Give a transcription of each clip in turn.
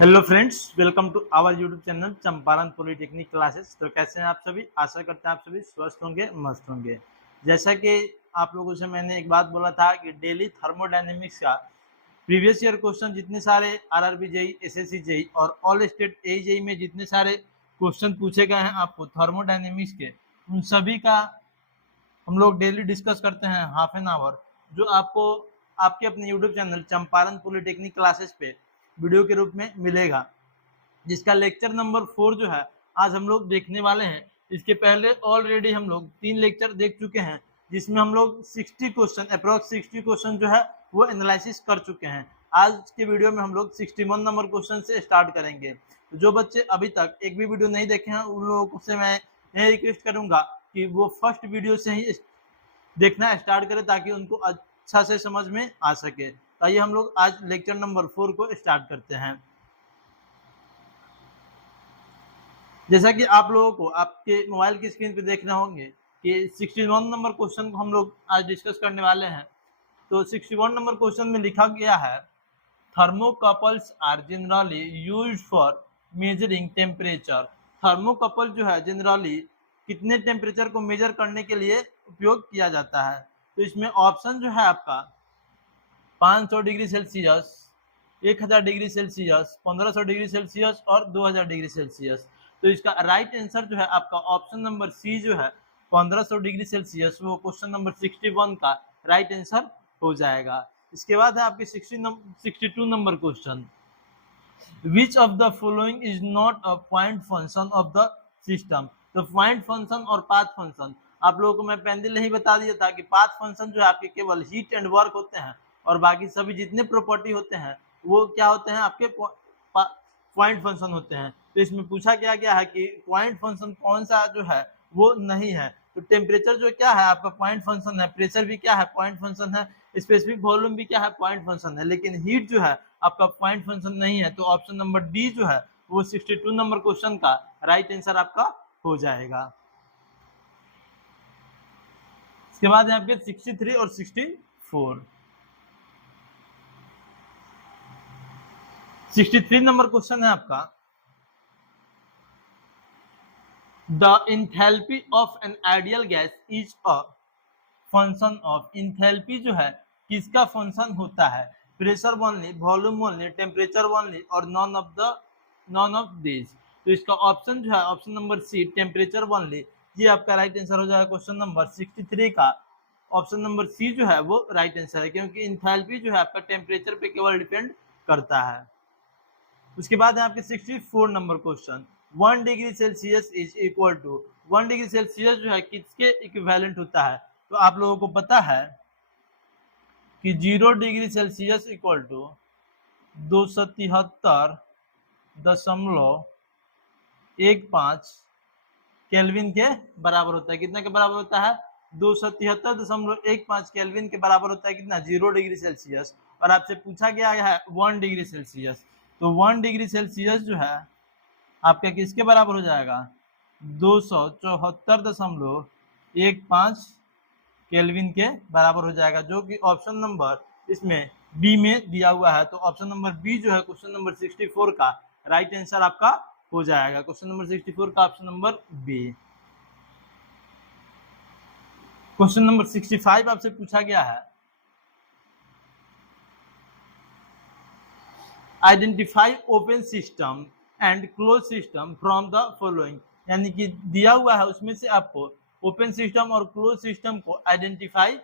Hello friends, welcome to our YouTube channel Champaran polytechnic classes. तो कैसे हैं आप सभी? आशा करते हैं आप सभी स्वस्थ होंगे, मस्त होंगे। जैसा कि आप लोगों से मैंने एक बात बोला था कि डेली थर्मोडायनेमिक्स का प्रीवियस ईयर क्वेश्चन जितने सारे आरआरबी जेई, एसएससी जेई और ऑल स्टेट एजेई में जितने सारे क्वेश्चन पूछे गए हैं आपको थर्मोडायनेमिक्स के, उन सभी का हम लोग डेली डिस्कस करते हैं हाफ एन आवर, जो आपको आपके अपने YouTube channel Champaran polytechnic classes पे वीडियो के रूप में मिलेगा, जिसका लेक्चर नंबर 4 जो है आज हम लोग देखने वाले हैं। इसके पहले ऑलरेडी हम लोग 3 लेक्चर देख चुके हैं, जिसमें हम लोग 60 क्वेश्चन अप्रोक्स 60 क्वेश्चन जो है वो एनालिसिस कर चुके हैं। आज के वीडियो में हम लोग 61 नंबर क्वेश्चन से स्टार्ट करेंगे। तो जो बच्चे अभी तक एक भी वीडियो नहीं देखे हैं उन लोगों से मैं यह रिक्वेस्ट करूंगा कि वो फर्स्ट वीडियो से ही देखना स्टार्ट करें, ताकि उनको अच्छा से समझ में आ सके। तो आइए हम लोग आज लेक्चर नंबर 4 को स्टार्ट करते हैं। जैसा कि आप लोगों को आपके मोबाइल की स्क्रीन पे देखना होंगे कि 61 नंबर क्वेश्चन को हम लोग आज डिस्कस करने वाले हैं। तो 61 नंबर क्वेश्चन में लिखा गया है, thermocouples are generally used for measuring temperature. Thermocouple जो है जनरली कितने टेम्परेचर को मेजर करने के लिए उपयोग किया जाता है। तो इसमें ऑप्शन जो है आपका 500 degree Celsius, 1000 degree Celsius, 1500 degree Celsius और 2000 डिग्री सेल्सियस। तो इसका राइट आंसर जो है आपका ऑप्शन नंबर सी जो है 1500 डिग्री सेल्सियस, वो क्वेश्चन नंबर 61 का राइट आंसर हो जाएगा। इसके बाद है आपके 62 number question, which of the following is not a point function of the system. तो पॉइंट फंक्शन और पाथ फंक्शन आप लोगों को मैं पहले ही बता दिया था कि पाथ फंक्शन जो है आपके केवल हीट एंड वर्क होते हैं, और बाकी सभी जितने प्रॉपर्टी होते हैं वो क्या होते हैं, आपके पॉइंट फंक्शन होते हैं। तो इसमें पूछा गया है कि पॉइंट फंक्शन कौन सा जो है वो नहीं है। तो टेम्परेचर जो क्या है आपका पॉइंट फंक्शन है, प्रेशर भी क्या है पॉइंट फंक्शन है, स्पेसिफिक वॉल्यूम भी क्या है पॉइंट फंक्शन है, लेकिन हीट जो है आपका पॉइंट फंक्शन नहीं है। तो ऑप्शन नंबर डी जो है वो 62 नंबर क्वेश्चन का राइट आंसर आपका हो जाएगा। इसके बाद है आपके 63 और 64। 63 नंबर क्वेश्चन है आपका, the enthalpy of an ideal gas is a function of. Enthalpy जो है किसका फंक्शन होता है? Pressure only, volume only, temperature only और नॉन ऑफ दिस। तो इसका ऑप्शन जो है option number C temperature only, ये आपका राइट आंसर हो जाएगा क्वेश्चन नंबर 63 का। ऑप्शन नंबर सी जो है वो राइट आंसर है, क्योंकि इंथैल्पी जो है आपका टेम्परेचर पे केवल डिपेंड करता है। उसके बाद है आपके 64 number question, 1 degree Celsius is equal to. 1 degree Celsius जो है किसके इक्विवेलेंट होता है? तो आप लोगों को पता है कि 0 degree Celsius equal to 273.15 kelvin के बराबर होता है। कितना के बराबर होता है? 273.15 केल्विन के बराबर होता है। कितना? 0 डिग्री सेल्सियस। और आपसे पूछा गया है 1 डिग्री सेल्सियस। तो 1 डिग्री सेल्सियस जो है आपका किसके बराबर हो जाएगा? 274.15 केल्विन के बराबर हो जाएगा, जो कि ऑप्शन नंबर इसमें बी में दिया हुआ है। तो ऑप्शन नंबर बी जो है क्वेश्चन नंबर 64 का राइट आंसर आपका हो जाएगा। क्वेश्चन नंबर 64 का option number B. Question number 65 आपसे पूछा गया है, identify open system and close system from the following. यानी कि दिया हुआ है उसमें से आपको ओपन सिस्टम और क्लोज सिस्टम को आइडेंटिफाई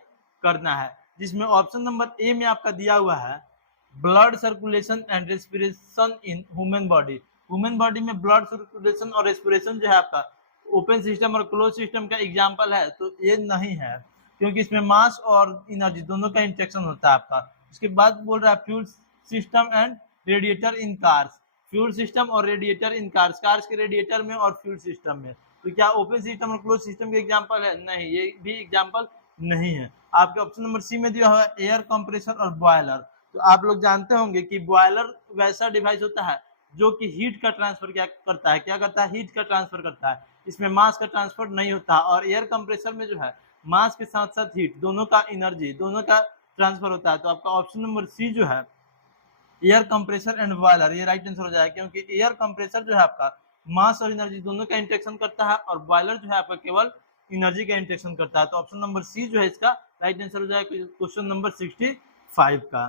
करना है, जिसमें ऑप्शन नंबर ए में आपका दिया हुआ है blood circulation and respiration in human body. Human body में ब्लड सर्कुलेशन और रेस्पिरेशन जो है आपका ओपन सिस्टम और क्लोज सिस्टम का एग्जाम्पल है। तो ये नहीं है, क्योंकि इसमें मास और एनर्जी दोनों का इंटरेक्शन होता है आपका। उसके बाद बोल रहा है fuel system and radiator in cars. Fuel system और रेडिएटर इन कार्स, कार्स के रेडिएटर में और फ्यूल सिस्टम में। तो क्या ओपन सिस्टम और क्लोज सिस्टम के एग्जांपल है? नहीं, ये भी एग्जांपल नहीं है। आपके ऑप्शन नंबर सी में दिया हुआ है एयर कंप्रेसर और बॉयलर। तो आप लोग जानते होंगे कि बॉयलर वैसा डिवाइस होता है जो कि हीट का ट्रांसफर क्या करता है? हीट का ट्रांसफर करता है। इसमें मास का ट्रांसफर नहीं होता। और एयर कंप्रेसर में जो है मास के साथ साथ हीट दोनों का एनर्जी दोनों का ट्रांसफर होता है। तो आपका ऑप्शन नंबर सी जो है एयर कंप्रेसर एंड बॉयलर, ये राइट आंसर हो जाएगा, क्योंकि एयर कंप्रेसर जो है आपका मास और एनर्जी दोनों का इंटरेक्शन करता है और बॉयलर जो है आपका केवल एनर्जी का इंटरेक्शन करता है। तो ऑप्शन नंबर सी जो है इसका राइट आंसर हो जाएगा क्वेश्चन नंबर 65 का।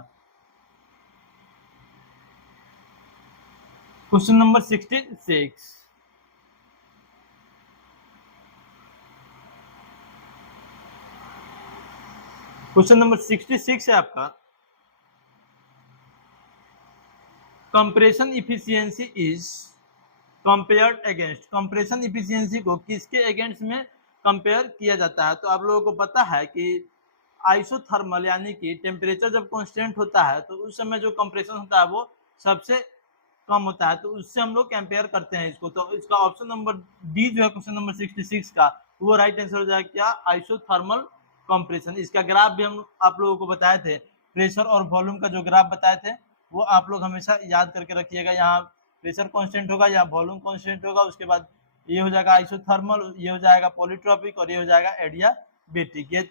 क्वेश्चन नंबर 66, क्वेश्चन नंबर 66 है आपका, compression efficiency is compared against, compression efficiency को किसके अगेंस्ट में कंपेयर किया जाता है? तो आप लोगों को पता है कि आइसोथर्मल यानी कि टेम्परेचर जब कांस्टेंट होता है तो उस समय जो कंप्रेशन होता है वो सबसे कम होता है, तो उससे हम लोग कंपेयर करते हैं इसको। तो इसका ऑप्शन नंबर डी जो है क्वेश्चन नंबर 66 का वो राइट आंसर हो जाएगा क्या, आइसोथर्मल कंप्रेशन। इसका ग्राफ भी हम आप लोगों को बताए थे, प्रेशर और वॉल्यूम का जो ग्राफ बताए थे वो आप लोग हमेशा याद करके रखिएगा। यहाँ प्रेशर कांस्टेंट होगा, यहाँ वॉल्यूम कांस्टेंट होगा, उसके बाद ये हो जाएगा आइसोथर्मल, ये हो जाएगा पॉलीट्रॉपिक और ये हो जाएगा एडियाबेटिक। ये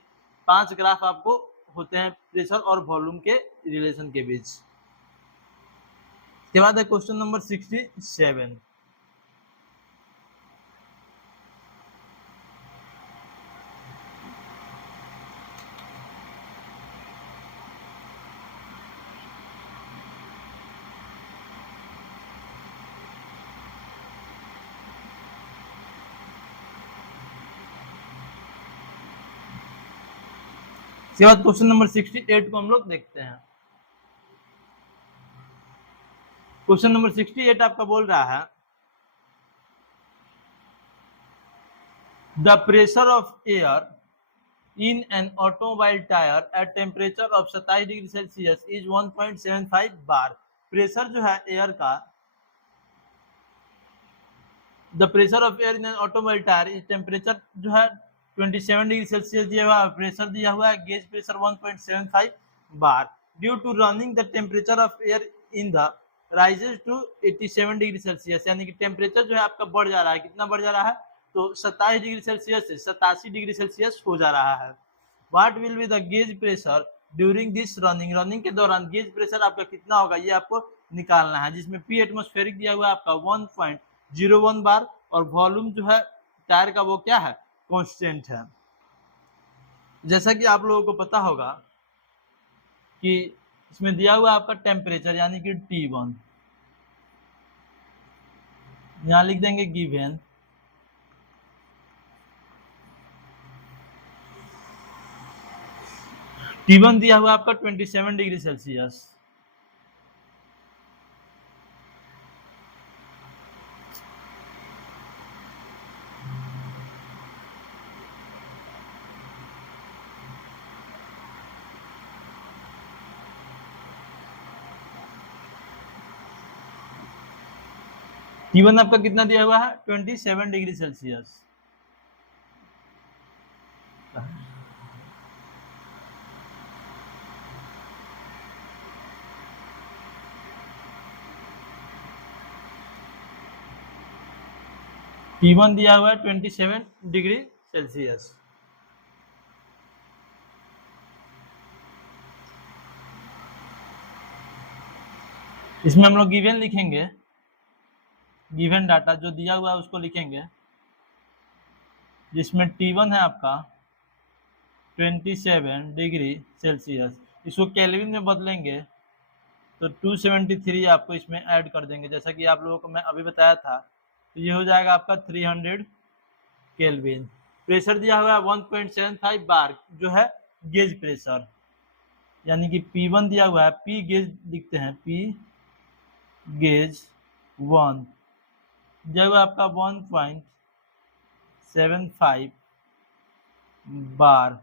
5 ग्राफ आपको होते हैं प्रेशर और वॉल्यूम के रिलेशन के बीच। के बाद है क्वेश्चन नंबर 67, इसके बाद क्वेश्चन नंबर 68 को हम लोग देखते हैं। क्वेश्चन नंबर 68 आपका बोल रहा है, the pressure of air in an automobile tyre at temperature of 27 degree Celsius is 1.75 bar. Pressure जो है एयर का, the pressure of air in an automobile tyre is, temperature जो है 27 डिग्री सेल्सियस दिया हुआ है, प्रेशर दिया हुआ है, gauge pressure 1.75 bar. Due to running the temperature of air in the rises to 87 degree Celsius, यानी कि टेम्परेचर जो है आपका बढ़ जा रहा है, कितना बढ़ जा रहा है, तो 27 डिग्री सेल्सियस से 87 डिग्री सेल्सियस हो जा रहा है। What will be the gauge pressure during this running, running के दौरान गेज प्रेशर आपका कितना होगा ये आपको निकालना है, जिसमें पी एटमॉस्फेरिक दिया हुआ है आपका 1.01 बार और वॉल्यूम जो है टायर का वो क्या है, कांस्टेंट है। जैसा कि आप लोगों को पता होगा कि इसमें दिया हुआ आपका टेम्परेचर यानी कि T1, यहां लिख देंगे गिवन, T1 दिया हुआ आपका 27 डिग्री सेल्सियस, T1 आपका कितना दिया हुआ है, 27 डिग्री सेल्सियस। T1 दिया हुआ है 27 डिग्री सेल्सियस। इसमें हम लोग गिवन लिखेंगे, गिवन डाटा जो दिया हुआ है उसको लिखेंगे, जिसमें T1 है आपका 27 डिग्री सेल्सियस, इसको केल्विन में बदलेंगे तो 273 आपको इसमें ऐड कर देंगे, जैसा कि आप लोगों को मैं अभी बताया था। तो ये हो जाएगा आपका 300 केल्विन। प्रेशर दिया हुआ है 1.75 बार जो है गेज प्रेशर, यानी कि P1 दिया हुआ है, P गेज लिखते हैं, P गेज 1 दिया हुआ आपका 1.75 बार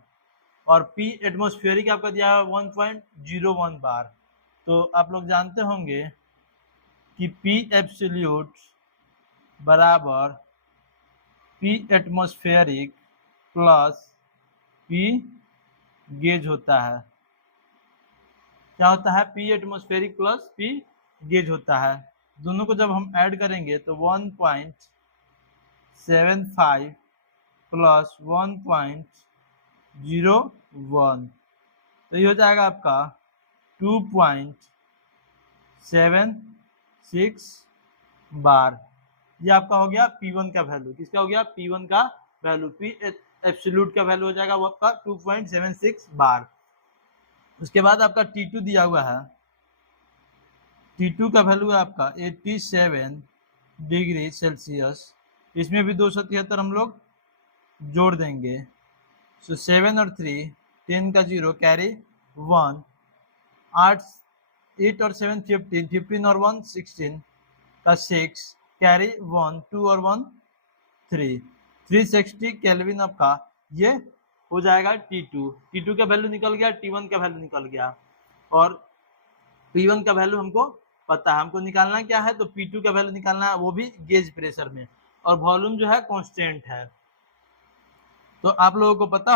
और P एटमॉस्फेरिक आपका दिया हुआ 1.01 बार। तो आप लोग जानते होंगे कि P एब्सोल्यूट बराबर P atmospheric plus P gauge होता है। क्या होता है, P atmospheric plus P gauge होता है। दोनों को जब हम ऐड करेंगे तो 1.75 प्लस 1.01, तो ये हो जाएगा आपका 2.75 7.6 बार। ये आपका हो गया P1 का वैल्यू। किसका हो गया? P1 का वैल्यू। P एब्सोल्यूट का वैल्यू हो जाएगा वो आपका 2.76 बार। उसके बाद आपका T2 दिया हुआ है। T2 का वैल्यू है आपका 87 डिग्री सेल्सियस। इसमें भी 273 हम लोग जोड़ देंगे। सो 7 और 3, 10 का 0 कैरी 1, 8 और 7 15, 15 और 1 16 का 6 कैरी 1, 2 और 1 3, 360 केल्विन आपका ये हो जाएगा T2। T2 का वैल्यू निकल गया, T1 का वैल्यू निकल गया और P1 का वैल्यू हमको पता है। हमको निकालना क्या है? तो P2 का वैल्यू निकालना है, वो भी गेज प्रेशर में, और वॉल्यूम जो है कांस्टेंट है। तो आप लोगों को पता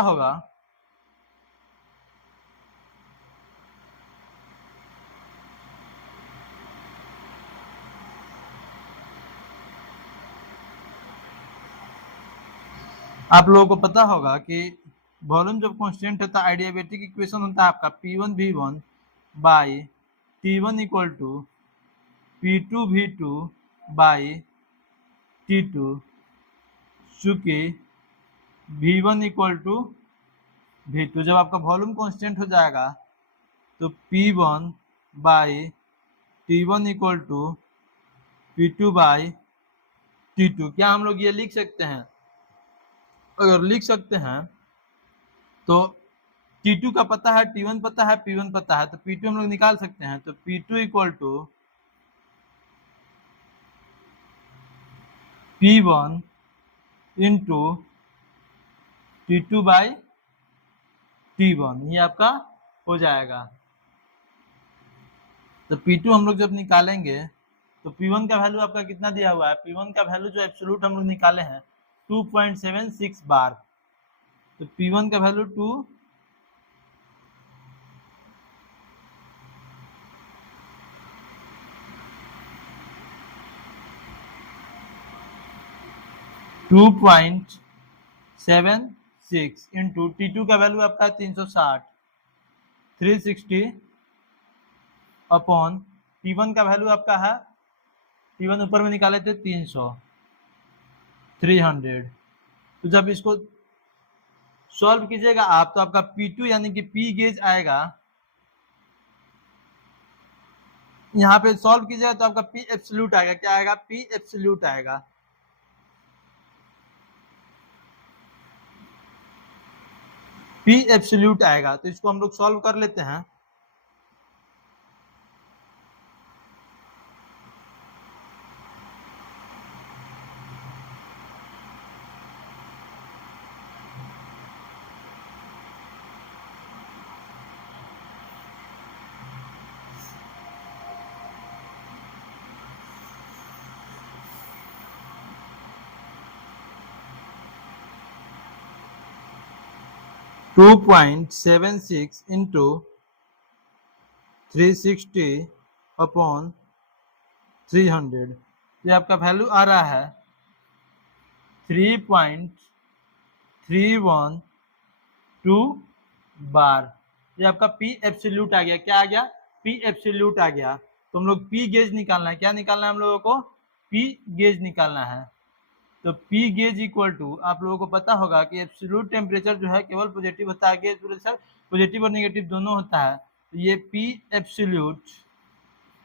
होगा कि वॉल्यूम जब कांस्टेंट होता है, एडियाबेटिक इक्वेशन होता है आपका P1 V1 by T1 equal to P2 V2 by T2, चूंकि V1 इक्वल टू V2। जब आपका वॉल्यूम कांस्टेंट हो जाएगा तो P1 by T1 equal to P2 by T2। क्या हम लोग ये लिख सकते हैं? अगर लिख सकते हैं तो T2 का पता है, T1 पता है, P1 पता है, तो P2 हम लोग निकाल सकते हैं। तो P2 equal to P1 into T2 by T1, ये आपका हो जाएगा। तो P2 हम लोग जब निकालेंगे तो P1 का वैल्यू आपका कितना दिया हुआ है? P1 का वैल्यू जो एब्सोल्यूट हम लोग निकाले हैं 2.76 बार। तो P1 का वैल्यू 2.76 इंटू T2 का वैल्यू आपका है 360, 360 अपॉन T1 का वैल्यू आपका है, T1 ऊपर में निकाले थे 300, 300। तो जब इसको सॉल्व कीजिएगा आप तो आपका P2 यानी कि P गेज आएगा। यहाँ पे सॉल्व कीजिएगा तो आपका P एब्सोल्यूट आएगा। क्या आएगा? P एब्सोल्यूट आएगा। P एब्सोल्यूट आएगा। तो इसको हम लोग सॉल्व कर लेते हैं। टू 2.76 इंटू 360 अपॉन 300, ये आपका वैल्यू आ रहा है 3.312 बार। ये आपका P एब्सोल्यूट आ गया। क्या आ गया? P एब्सोल्यूट आ गया। तो हम लोग P गेज निकालना है। क्या निकालना है हम लोगों को? P गेज निकालना है। तो P गेज इक्वल टू, आप लोगों को पता होगा कि एब्सोल्यूट टेम्परेचर जो है केवल पॉजिटिव होता है, गेज प्रेशर पॉजिटिव और नेगेटिव दोनों होता है। तो ये P absolute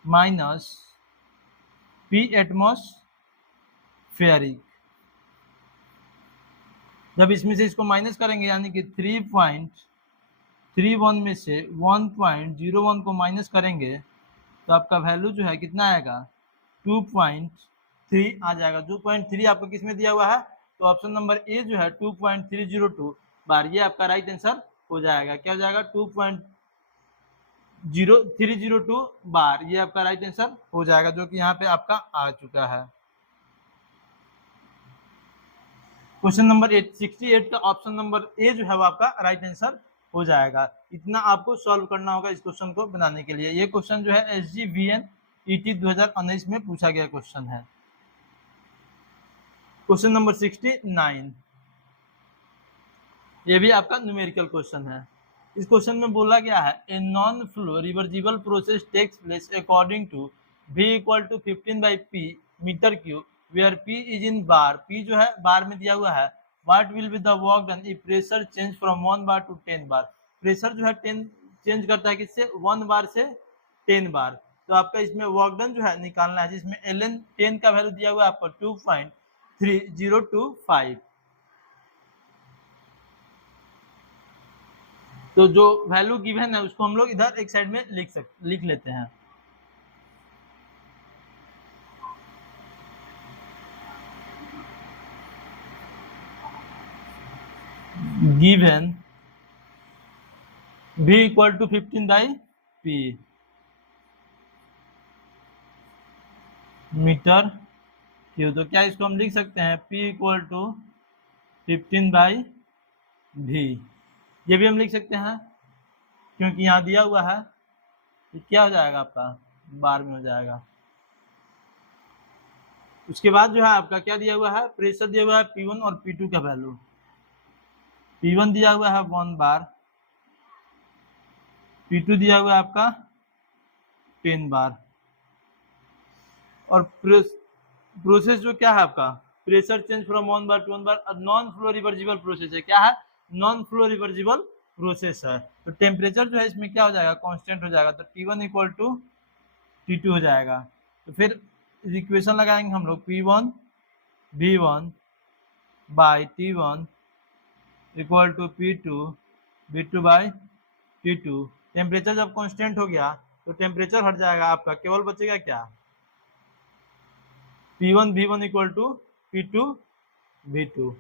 minus P atmospheric, जब इसमें से इसको माइनस करेंगे यानी कि 3.31 में से 1.01 को माइनस करेंगे तो आपका वैल्यू जो है कितना आएगा? 2.3 आ जाएगा। 2.3 आपको किस में दिया हुआ है? तो ऑप्शन नंबर ए जो है 2.302 बार, ये आपका राइट आंसर हो जाएगा। क्या हो जाएगा? 2.0302 बार, ये आपका राइट आंसर हो जाएगा, जो कि यहाँ पे आपका आ चुका है। क्वेश्चन नंबर 68 का ऑप्शन नंबर ए जो है वो आपका राइट आंसर हो जाएगा। इतना आपको सॉल्व करना होगा इस क्वेश्चन को बनाने के लिए। ये क्वेश्चन जो है SGVN ET 2019 में पूछा गया क्वेश्चन है। क्वेश्चन नंबर 69, ये भी आपका न्यूमेरिकल क्वेश्चन है। इस क्वेश्चन में बोला गया है a non flow reversible process takes place according to v equal to 15/p metre cube where p is in bar, p जो है बार में दिया हुआ है। What will be the work done if pressure change from 1 bar to 10 bar, pressure जो है 10 change करता है किससे 1 बार से 10 बार। तो आपका इसमें वर्क डन जो है निकालना है, जिसमें ln 10 का वैल्यू दिया हुआ है आपको 2.3025। तो जो वैल्यू गिवन है उसको हम लोग इधर एक साइड में लिख लेते हैं। Given v equal to 15/p metre cube, तो क्या इसको हम लिख सकते हैं p इक्वल टू 15/v, ये भी हम लिख सकते हैं क्योंकि यहाँ दिया हुआ है। तो क्या हो जाएगा आपका बार में हो जाएगा। उसके बाद जो है आपका क्या दिया हुआ है, प्रेशर दिया हुआ है P1 और P2 का वैल्यू। P1 दिया हुआ है 1 बार, P2 दिया हुआ है आपका 10 बार। और प्रोसेस जो क्या है आपका pressure change from 1 bar to 1 bar, non flow reversible process है। क्या है नॉन फ्लो रिवर्सिबल प्रोसेस है। तो टेम्परेचर जो है इसमें क्या हो जाएगा कांस्टेंट हो जाएगा, तो T1 इक्वल टू T2 हो जाएगा। तो फिर इक्वेशन लगाएंगे हम लोग P1 V1 by T1 equal to P2 V2 by T2। Temperature जब कांस्टेंट हो गया तो टेम्परेचर हट जाएगा आपका, केवल बचेगा क्या P1 V1 equal to P2 V2।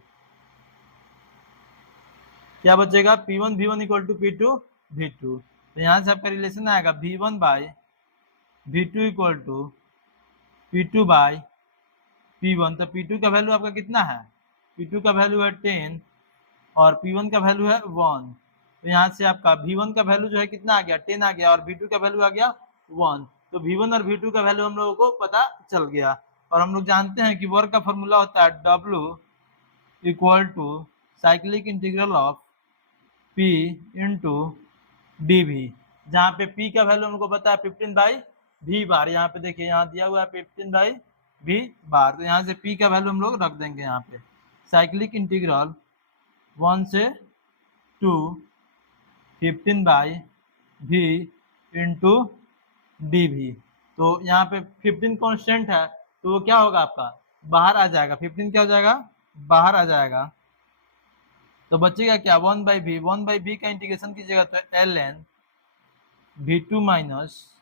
क्या बचेगा P1 V1 equal to P2 V2। तो यहाँ से आपका रिलेशन आएगा V1 by V2 equal to P2 by P1। तो P2 का वैल्यू आपका कितना है, P2 का वैल्यू है 10 और P1 का वैल्यू है 1। तो यहाँ से आपका V1 का वैल्यू जो है कितना आ गया 10 आ गया, और V2 का वैल्यू आ गया 1। तो V1 और V2 का वैल्यू हम लोगों को पता चल गया। और हम लोग जानते हैं कि वर्क का फॉर्मूला होता है W equal to cyclic integral of P into dV, जहाँ पे P का वैल्यू हमको पता है 15/v बार। यहाँ पे देखिए यहाँ दिया हुआ है 15/v बार, तो यहाँ से P का वैल्यू हम लोग रख देंगे यहाँ पे। साइक्लिक इंटीग्रल 1 से 2 15/v इंटू dV। तो यहाँ पे 15 कांस्टेंट है, तो वो क्या होगा आपका बाहर आ जाएगा, 15 क्या हो जाएगा बाहर आ जाएगा। तो बचेगा क्या 1/v, 1/v का इंटीग्रेशन कीजिएगा तो ln v2 माइनस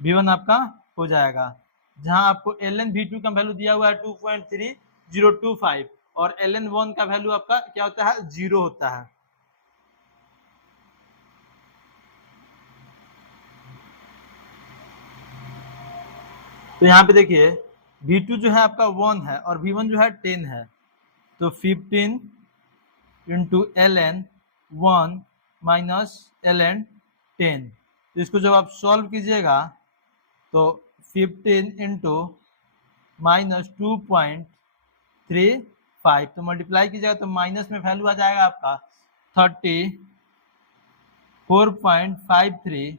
v1 आपका हो जाएगा, जहां आपको ln v2 का वैल्यू दिया हुआ है 2.3025 और ln 1 का वैल्यू आपका क्या होता है 0 होता है। तो यहाँ पे देखिए v2 जो है आपका 1 है और v1 जो है 10 है, तो 15 इंटू ln 1 माइनस ln 10। तो इसको जब आप सॉल्व कीजिएगा तो 15 इंटू माइनस 2.35, तो मल्टीप्लाई कीजिएगा तो माइनस में वैल्यू आ जाएगा आपका 34.53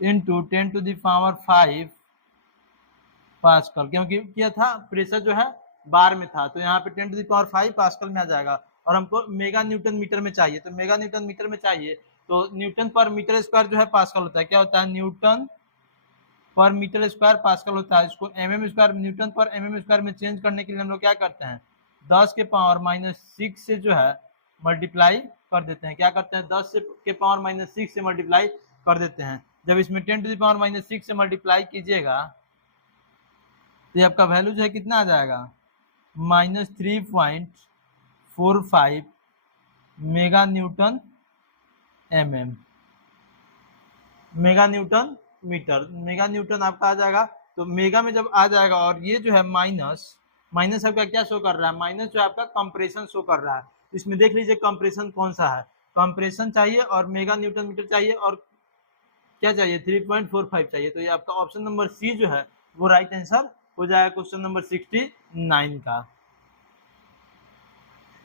into 10 to the power 5 pascal, क्योंकि क्या था प्रेशर जो है बार में था, तो यहाँ पे 10 टू द पावर 5 पास्कल में आ जाएगा। और हमको मेगा न्यूटन मीटर में चाहिए, तो मेगा न्यूटन मीटर में चाहिए तो न्यूटन पर मीटर स्क्वायर जो है पास्कल होता है। क्या होता है न्यूटन पर मीटर स्क्वायर पास्कल होता है। इसको mm स्क्वायर न्यूटन पर mm स्क्वायर में चेंज करने के लिए हम लोग क्या करते हैं 10 के पावर -6 से जो है मल्टीप्लाई कर देते हैं। क्या करते हैं 10 के पावर -6 से मल्टीप्लाई कर देते हैं। जब इसमें 10 टू द पावर -6 से मल्टीप्लाई कीजिएगा तो आपका वैल्यू जो है कितना आ जाएगा -3.45 mega newton mm, mega newton metre, mega newton आपका आ जाएगा। तो मेगा में जब आ जाएगा और ये जो है माइनस आपका क्या शो कर रहा है माइनस जो आपका कंप्रेशन शो कर रहा है। इसमें देख लीजिए कंप्रेशन कौन सा है, कंप्रेशन चाहिए और मेगा न्यूटन मीटर चाहिए और क्या चाहिए 3.45 चाहिए। तो ये आपका ऑप्शन नंबर सी जो है वो राइट आंसर हो जाएगा क्वेश्चन नंबर 69 का।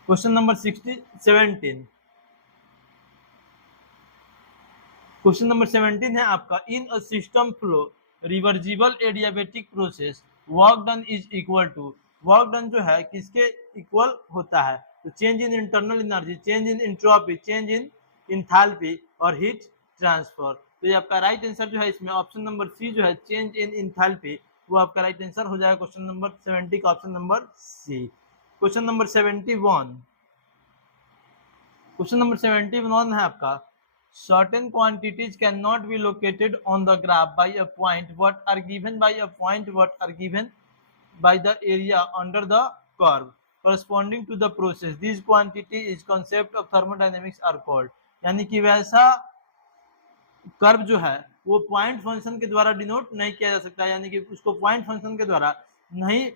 क्वेश्चन नंबर 17, क्वेश्चन नंबर 17 है आपका, in a system flow reversible adiabatic process work done is equal to, work done जो है किसके इक्वल होता है, तो change in internal energy, change in entropy, change in enthalpy और हीट ट्रांसफर। तो ये आपका राइट आंसर जो है इसमें ऑप्शन नंबर सी जो है, चेंज इन इंथैल्पी, वो आपका राइट आंसर हो जाएगा क्वेश्चन नंबर 70 का option number C. Question number 71, question number 71 है आपका, certain quantities cannot be located on the graph by a point what are given by a point what are given by the area under the curve corresponding to the process, this quantity is concept of thermodynamics are called। यानी कि वैसा curve जो है वो point function के द्वारा denote नहीं किया जा सकता, यानी कि उसको पॉइंट फंक्शन के द्वारा नहीं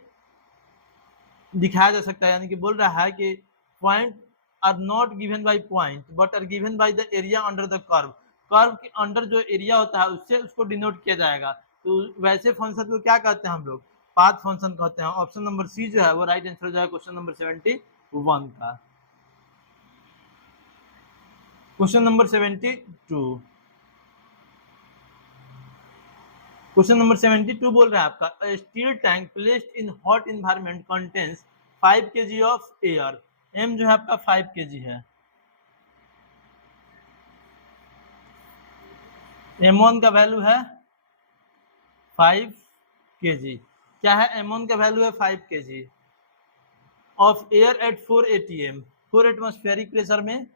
दिखाया जा सकता, यानी कि बोल रहा है कि point are not given by point but are given by the area under the curve, curve के अंडर जो एरिया होता है उससे उसको डिनोट किया जाएगा। तो वैसे फंक्शन को क्या कहते हैं हम लोग, पाथ फंक्शन कहते हैं। ऑप्शन नंबर सी जो है वो राइट आंसर हो जाएगा क्वेश्चन नंबर 71 का। क्वेश्चन नंबर 72, क्वेश्चन नंबर 72 बोल रहा है आपका, a steel tank placed in hot environment contains 5 kg of air, m जो है आपका 5 kg है, m1 का वैल्यू है 5 kg, क्या है m1 का वैल्यू है 5 kg of air at 4 atm, 4 atmospheric pressure में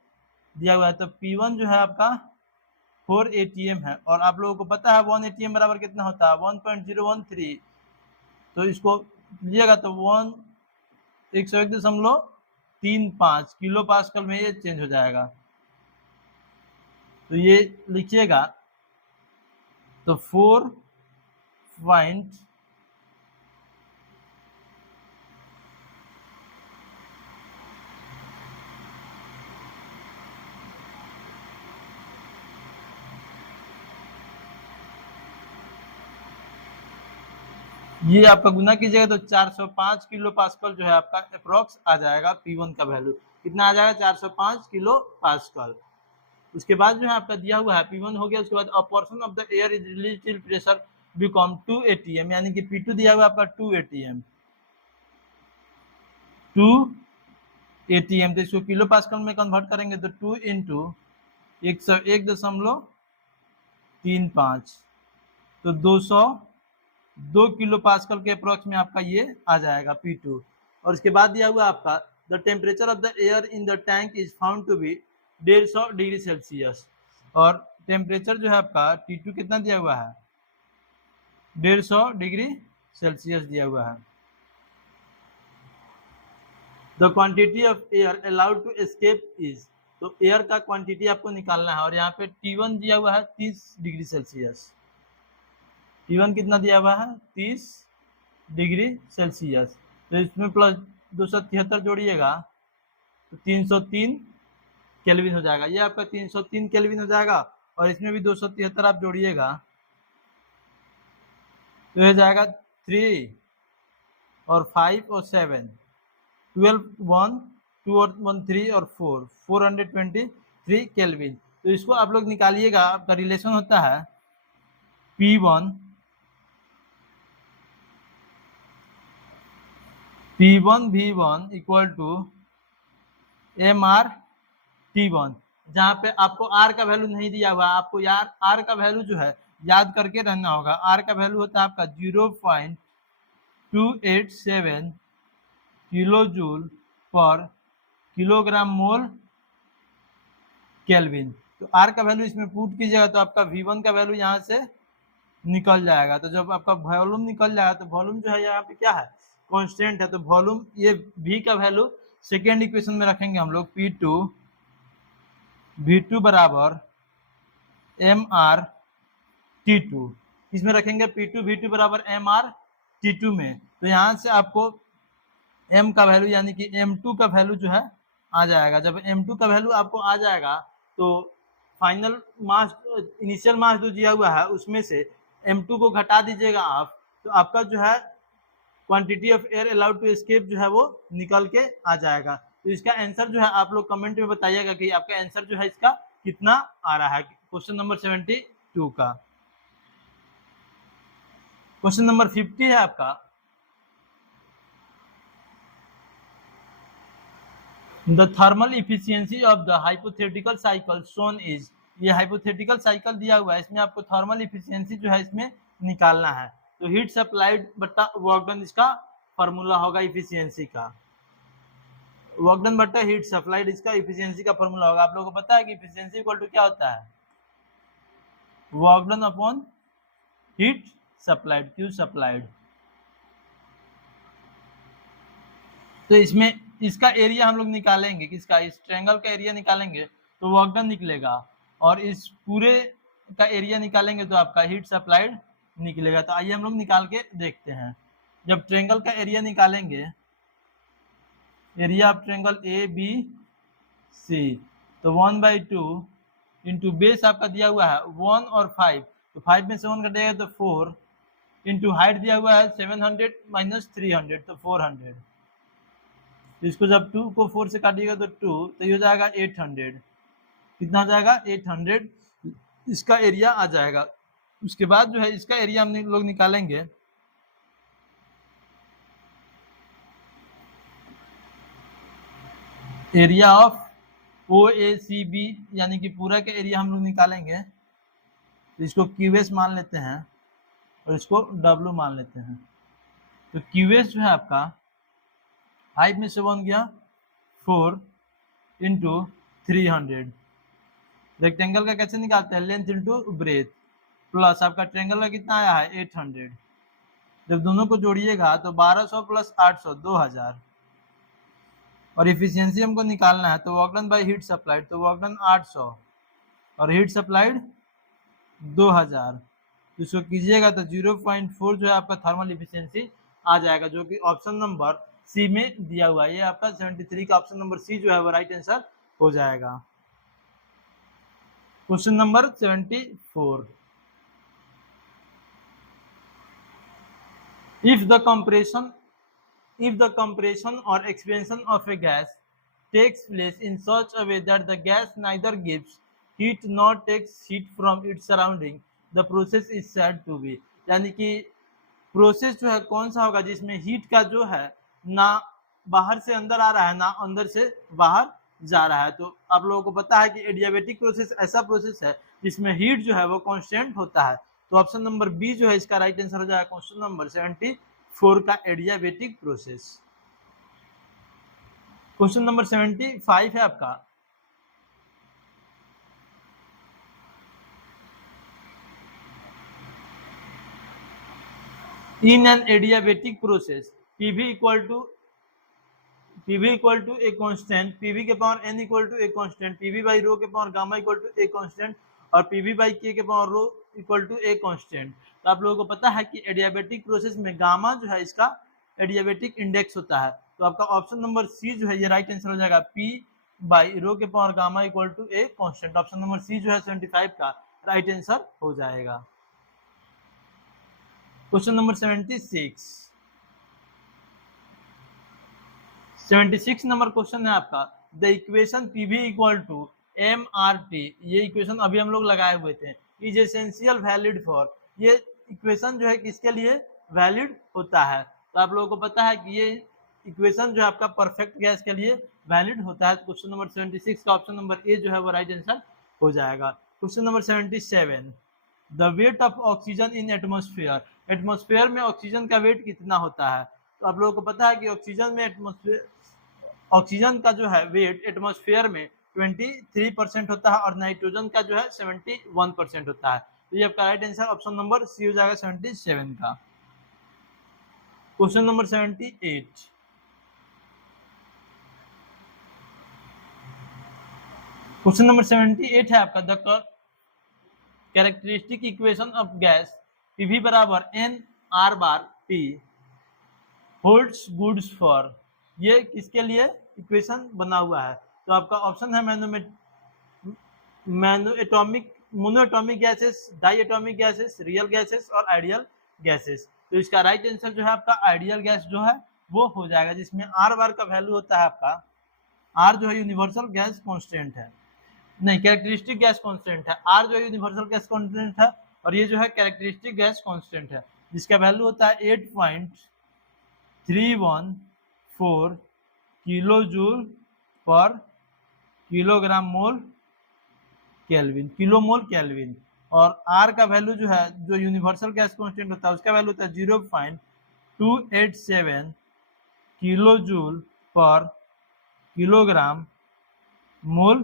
दिया हुआ है। तो P1 जो है आपका 4 atm है, और आप लोगों को पता है 1 atm बराबर कितना होता है 1.013, तो इसको लीजिएगा तो 101.35 किलो पास्कल में ये चेंज हो जाएगा। तो ये लिखिएगा तो 4 ये आपका गुना कीजिएगा तो 405 किलो पास्कल जो है आपका अप्रोक्स आ जाएगा। P1 का वैल्यू कितना आ जाएगा 405 किलो पास्कल। उसके बाद जो है आपका दिया हुआ है P1 हो गया, उसके बाद अ portion of the air is released till pressure become 2 atm, यानी कि P2 दिया हुआ आपका 2 atm, 2 atm, तो इसको किलो पास्कल में कन्वर्ट करेंगे तो 2 इंटू 101.35 तो 202 किलो पास्कल के अप्रोक्स में आपका ये आ जाएगा P2। और इसके बाद दिया हुआ आपका the temperature of the air in the tank is found to be 150 degree Celsius, और टेम्परेचर जो है आपका T2 कितना दिया हुआ है 150 डिग्री सेल्सियस दिया हुआ है। The quantity of air allowed to escape is, तो एयर का क्वांटिटी आपको निकालना है, और यहाँ पे T1 दिया हुआ है 30 डिग्री सेल्सियस, T1 कितना दिया हुआ है 30 डिग्री सेल्सियस, तो इसमें प्लस 273 जोड़िएगा तो 303 केल्विन हो जाएगा, ये आपका 303 केल्विन हो जाएगा, और इसमें भी 273 आप जोड़िएगा तो हो जाएगा 3 और 5 और 7 12 1 2 और 1 3 और 4 423 केल्विन। तो इसको आप लोग निकालिएगा, आपका रिलेशन होता है P1 V1 equal to MR T1, जहाँ पे आपको R का वैल्यू नहीं दिया हुआ, आपको यार R का वैल्यू जो है याद करके रहना होगा। R का वैल्यू होता है आपका 0.287 किलो जूल पर किलोग्राम मोल केल्विन। तो R का वैल्यू इसमें पुट कीजिएगा तो आपका V1 का वैल्यू यहाँ से निकल जाएगा। तो जब आपका वॉल्यूम निकल जाएगा तो वॉल्यूम जो है यहाँ पे क्या है कांस्टेंट है, तो वॉल्यूम ये V का वैल्यू सेकेंड इक्वेशन में रखेंगे हम लोग P2 V2 बराबर MR T2, इसमें रखेंगे P2 V2 बराबर MR T2 में। तो यहाँ से आपको M का वैल्यू यानी कि M2 का वैल्यू जो है आ जाएगा। जब M2 का वैल्यू आपको आ जाएगा तो फाइनल मास इनिशियल मास जो दिया हुआ है उसमें से M2 को घटा दीजिएगा आप, तो आपका जो है quantity of air allowed to escape जो है वो निकल के आ जाएगा। तो इसका आंसर जो है आप लोग कमेंट में बताइएगा कि आपका आंसर जो है इसका कितना आ रहा है, क्वेश्चन नंबर 72 का। क्वेश्चन नंबर 50 है आपका, the thermal efficiency of the hypothetical cycle shown is. ये हाइपोथेटिकल साइकिल दिया हुआ है, इसमें आपको थर्मल इफिशियंसी जो है इसमें निकालना है। तो हीट सप्लाइड बट्टा वर्क डन इसका फॉर्मूला होगा इफिशियंसी का। वर्क डन बट्टा हीट सप्लाइड इसका इफिशियंसी का फॉर्मूला होगा। आप लोगों को पता है कि इफिशियंसी इक्वल टू क्या होता है, work done upon heat supplied, Q supplied. तो इसमें इसका एरिया हम लोग निकालेंगे, किसका, इस ट्रायंगल का एरिया निकालेंगे तो वर्क डन निकलेगा, और इस पूरे का एरिया निकालेंगे तो आपका हीट सप्लाइड निकलेगा। तो आइए हम लोग निकाल के देखते हैं। जब ट्रायंगल का एरिया निकालेंगे, area of triangle A B C, तो 1/2 इंटू बेस आपका दिया हुआ है 1 और 5, तो 5 में से 1 कटेगा तो 4, इंटू हाइट दिया हुआ है 700 माइनस 300 तो 400। तो इसको जब 2 को 4 से काटिएगा तो 2, तो ये हो जाएगा 800। कितना आ जाएगा, 800 इसका एरिया आ जाएगा। उसके बाद जो है इसका एरिया हम लोग निकालेंगे, एरिया ऑफ OACB, यानी कि पूरा का एरिया हम लोग निकालेंगे। तो इसको QS मान लेते हैं और इसको W मान लेते हैं। तो QS जो है आपका 5 में से 1 गया 4 इंटू 300। रेक्टेंगल का कैसे निकालते हैं, लेंथ इंटू ब्रेथ, प्लस आपका ट्रायंगल का कितना आया है 800। जब दोनों को जोड़िएगा तो 1200 प्लस 800 2000, और इफिशियंसी हमको निकालना है। तो work done by heat supplied, तो वर्क डन 800 और हीट सप्लाइड 2000, तो इसको कीजिएगा तो 0.4 जो है आपका थर्मल इफिशियंसी आ जाएगा, जो कि ऑप्शन नंबर सी में दिया हुआ है। ये आपका 73 का ऑप्शन नंबर सी जो है वो राइट आंसर हो जाएगा। Question number 74, if the compression or expansion of a gas takes place in such a way that the gas neither gives heat nor takes heat from its surrounding, the process is said to be। यानी कि process जो है कौन सा होगा जिसमें heat का जो है ना बाहर से अंदर आ रहा है ना अंदर से बाहर जा रहा है। तो आप लोगों को पता है कि एडियाबेटिक प्रोसेस ऐसा प्रोसेस है जिसमें हीट जो है वो कांस्टेंट होता है। तो ऑप्शन नंबर बी जो है इसका राइट आंसर हो जाएगा क्वेश्चन नंबर 74 का एडियाबेटिक प्रोसेस। क्वेश्चन नंबर 75 है आपका, in an adiabatic process PV equal to a constant, PV के power n equal to a constant, PV by rho के power gamma equal to a constant, और PV by k के power rho equal to a constant. तो आप लोगों को पता है कि एडियाबेटिक प्रोसेस में गामा जो है इसका एडियाबेटिक इंडेक्स होता है। तो आपका ऑप्शन नंबर सी जो है ये राइट आंसर हो जाएगा, P बाई रो के power gamma equal to a constant. Option number C जो है 75 का राइट आंसर हो जाएगा। क्वेश्चन नंबर 76 नंबर क्वेश्चन है आपका, the equation PV equal to MRT, ये इक्वेशन अभी हम लोग लगाए हुए थे, इज एसेंशियल वैलिड फॉर, ये इक्वेशन जो है किसके लिए वैलिड होता है। तो आप लोगों को पता है कि ये इक्वेशन जो है आपका परफेक्ट गैस के लिए वैलिड होता है। क्वेश्चन नंबर 76 का ऑप्शन नंबर ए जो है वो राइट आंसर हो जाएगा। Question number 77, the weight of oxygen in atmosphere, atmosphere में ऑक्सीजन का वेट कितना होता है। तो आप लोगों को पता है कि ऑक्सीजन का जो है वेट एटमोस्फेयर में 23% होता है और नाइट्रोजन का जो है 71% होता है। तो ये आपका right answer option number C हो जाएगा 77 का। क्वेश्चन नंबर 78, क्वेश्चन नंबर 78 है आपका, the characteristic equation of gas PV बराबर NR bar T holds goods for, ये किसके लिए इक्वेशन बना हुआ है। तो आपका ऑप्शन है monoatomic gases, diatomic gases, real gases और आइडियल गैसेस। तो इसका राइट आंसर जो है आपका आइडियल गैस जो है वो हो जाएगा, जिसमें R बार का वैल्यू होता है आपका, R जो है यूनिवर्सल गैस कांस्टेंट है। नहीं, कैरेक्टरिस्टिक गैस कांस्टेंट है। आर जो है यूनिवर्सल गैस कांस्टेंट है और ये जो है कैरेक्टरिस्टिक गैस कांस्टेंट है, जिसका वैल्यू होता है 8.314 किलो जूल पर किलोग्राम मोल केल्विन, किलो मोल केल्विन। और आर का वैल्यू जो है, जो यूनिवर्सल गैस कांस्टेंट होता है, उसका वैल्यू होता है 0.287 किलो जूल पर किलोग्राम मोल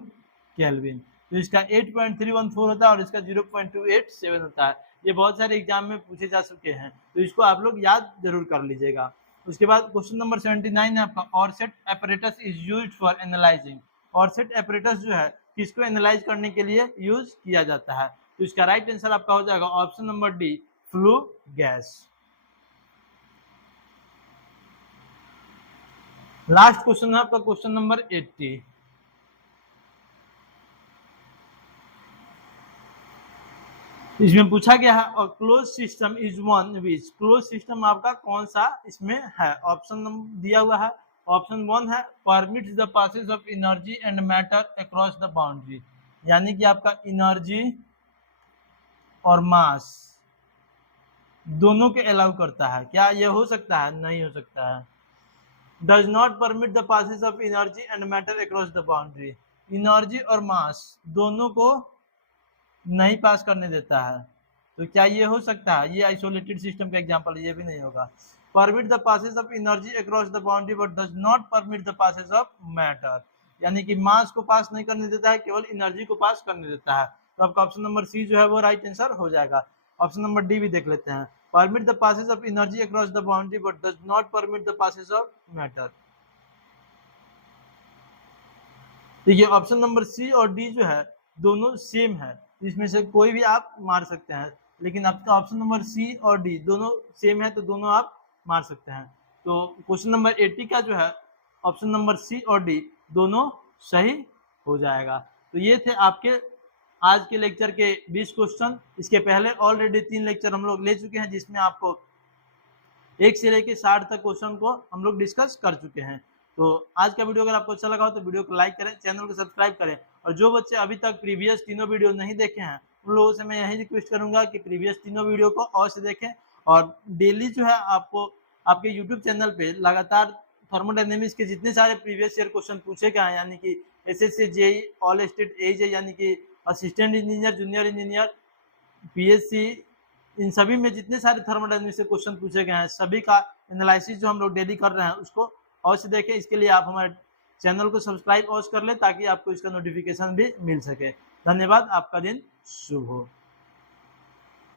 केल्विन। तो इसका 8.314 होता है और इसका 0.287 होता है। ये बहुत सारे एग्जाम में पूछे जा चुके हैं, तो इसको आप लोग याद जरूर कर लीजिएगा। उसके बाद क्वेश्चन नंबर 79 है आपका, Orsat apparatus is used for analysing. Orsat apparatus जो है किसको एनालाइज करने के लिए यूज किया जाता है? तो इसका राइट आंसर आपका हो जाएगा option number D, flue gas. Last question है आपका क्वेश्चन नंबर 80। इसमें पूछा गया है और close system is one which, close system आपका कौन सा इसमें है? ऑप्शन नंबर दिया हुआ है, ऑप्शन 1 है permits the passage of energy and matter across the boundary, यानी कि आपका एनर्जी और मास दोनों के अलाउ करता है। क्या ये हो सकता है? नहीं हो सकता है। Does not permit the passage of energy and matter across the boundary, energy और मास दोनों को नहीं पास करने देता है। तो क्या ये हो सकता है? ये आइसोलेटेड सिस्टम का एग्जांपल है, ये भी नहीं होगा। Permit the passage of energy across the boundary but does not permit the passage of matter, यानी कि मास को पास नहीं करने देता है, केवल एनर्जी को पास करने देता है। तो आपका ऑप्शन नंबर सी जो है वो राइट आंसर हो जाएगा। ऑप्शन नंबर डी भी देख लेते हैं, permit the passage of energy across the boundary but does not permit the passage of matter. देखिए ऑप्शन नंबर सी और डी जो है दोनों सेम है, इसमें से कोई भी आप मार सकते हैं, लेकिन आपका ऑप्शन नंबर सी और डी दोनों सेम है तो दोनों आप मार सकते हैं। तो क्वेश्चन नंबर 80 का जो है ऑप्शन नंबर सी और डी दोनों सही हो जाएगा। तो ये थे आपके आज के लेक्चर के 20 क्वेश्चन। इसके पहले ऑलरेडी 3 लेक्चर हम लोग ले चुके हैं, जिसमें आपको 1 से लेकर 60 तक क्वेश्चन को हम लोग डिस्कस कर चुके हैं। तो आज का वीडियो अगर आपको अच्छा लगा हो तो वीडियो को लाइक करें, चैनल को सब्सक्राइब करें, और जो बच्चे अभी तक प्रीवियस तीनों वीडियो नहीं देखे हैं उन लोगों से मैं यही रिक्वेस्ट करूंगा कि प्रीवियस तीनों वीडियो को अवश्य देखें। और डेली जो है आपको आपके यूट्यूब चैनल पे लगातार थर्मोडायनेमिक्स के जितने सारे प्रीवियस ईयर क्वेश्चन पूछे गए हैं, यानी कि SSC, JEE, all state AE, यानी कि assistant engineer, junior engineer, PSC, इन सभी में जितने सारे थर्मोडायनेमिक्स से क्वेश्चन पूछे गए हैं सभी का एनालिसिस जो हम लोग डेली कर रहे हैं उसको अवश्य देखें। इसके लिए आप हमारे चैनल को सब्सक्राइब अवश्य कर ले ताकि आपको इसका नोटिफिकेशन भी मिल सके। धन्यवाद, आपका दिन शुभ हो।